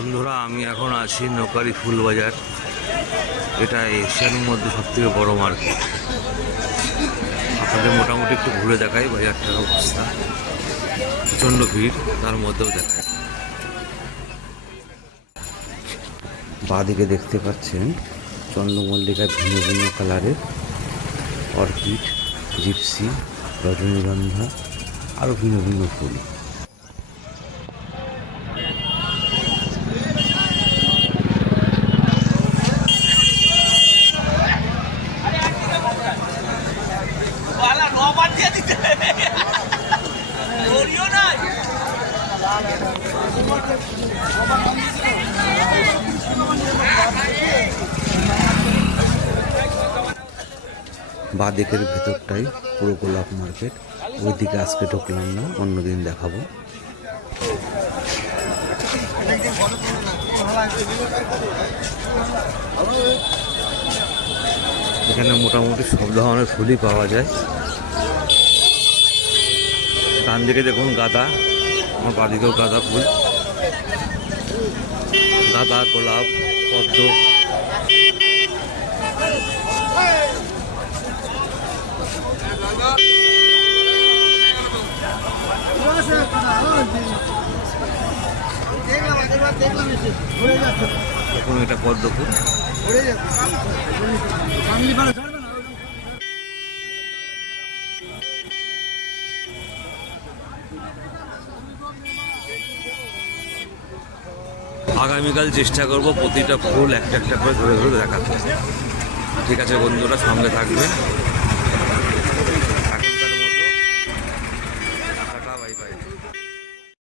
বন্ধুরা, আমি এখন আছি নোকারি ফুল বাজার। এটা এশিয়ার মধ্যে সবথেকে বড় মার্কেট। আপনাদের মোটামুটি একটু ঘুরে দেখাই বাজারটার অবস্থা। প্রচণ্ড ভিড়, তার মধ্যেও দেখায়। বাঁদিকে দেখতে পাচ্ছেন চন্দ্রমল্লিকায় ভিন্ন ভিন্ন কালারের অর্কিড, জিপসি, রজনীগন্ধা আরও ভিন্ন ভিন্ন ফুল। বাঁদিকের ভেতরটাই পুরো গোলাপ মার্কেট। ওইদিকে আজকে ঢুকলাম না, অন্যদিন দেখাবো। এখানে মোটামুটি সব ধরনের ফুলই পাওয়া যায়। ডান দিকে দেখুন গাঁদা, আমার বাঁদিকেও গাঁদা ফুল, গাঁদা, গোলাপ, পদ্ম। দেখুন এটা পদ্ম ফুল। আগামীকাল চেষ্টা করব প্রতিটা ফুল একটা একটা করে ধরে ধরে দেখাতে। ঠিক আছে বন্ধুরা, সঙ্গে থাকবে।